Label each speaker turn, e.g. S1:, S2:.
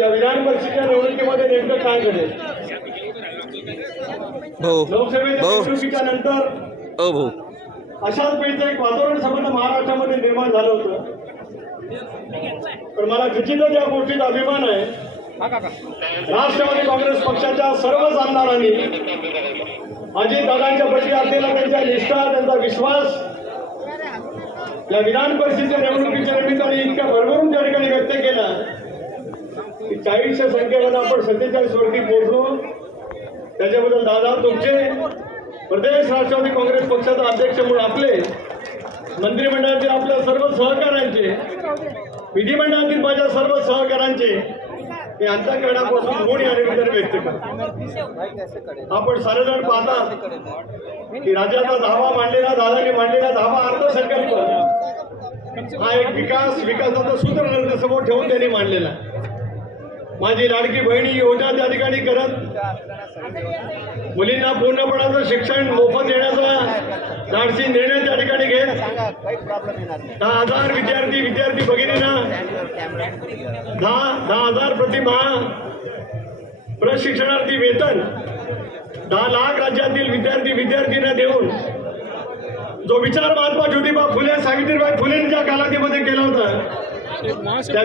S1: या विधान परिषदेच्या निवडणुकीमध्ये नेमकं काय घडेल?
S2: भाऊ
S1: लोकसभेच्या
S2: भाऊ.
S1: निवडणुकीच्या नंतर
S2: भाऊ.
S1: अशाच वेळचं एक वातावरण संबंध महाराष्ट्रामध्ये निर्माण झालं होतं. पण मला खचितच या गोष्टीचा अभिमान आहे. राष्ट्रवादी काँग्रेस पक्षाच्या सर्वच आमदारांनी अजित दादांच्या प्रती असलेला त्यांच्या निष्ठा त्यांचा विश्वास या विधान परिषदेच्या निवडणुकीच्या निमित्ताने इतक्या भरभरून त्या ठिकाणी व्यक्त केला की चाळीसच्या संख्येमध्ये आपण सत्तेचाळीस वरती पोहोचलो. त्याच्याबद्दल दादा तुमचे प्रदेश राष्ट्रवादी काँग्रेस पक्षाचा अध्यक्ष म्हणून आपले मंत्रिमंडळातील आपल्या सर्व सहकाऱ्यांचे विधिमंडळातील माझ्या सर्व सहकाऱ्यांचे मी अंतकरणापासून गुण या निमित्ताने व्यक्त करतो. आपण सारेजण पाहता की राज्याचा धावा मांडलेला दादाने मांडलेला धावा अर्थसंकल्प हा एक विकास विकासाचा सूत्र समोर ठेवून त्यांनी मांडलेला आहे. माझी लाडकी बहिणी योजना त्या ठिकाणी करत. मुलींना पूर्णपणाचं शिक्षण मोफत देण्याचा धाडसी निर्णय त्या ठिकाणी घेत. दहा हजार विद्यार्थी विद्यार्थी भगिनींना दहा दहा हजार प्रतिमा प्रशिक्षणार्थी वेतन दहा लाख राज्यातील विद्यार्थी विद्यार्थींना देऊन. जो विचार महात्मा ज्योतिबा फुले सावित्रीबाई फुलेंच्या कालावधीमध्ये केला होता त्या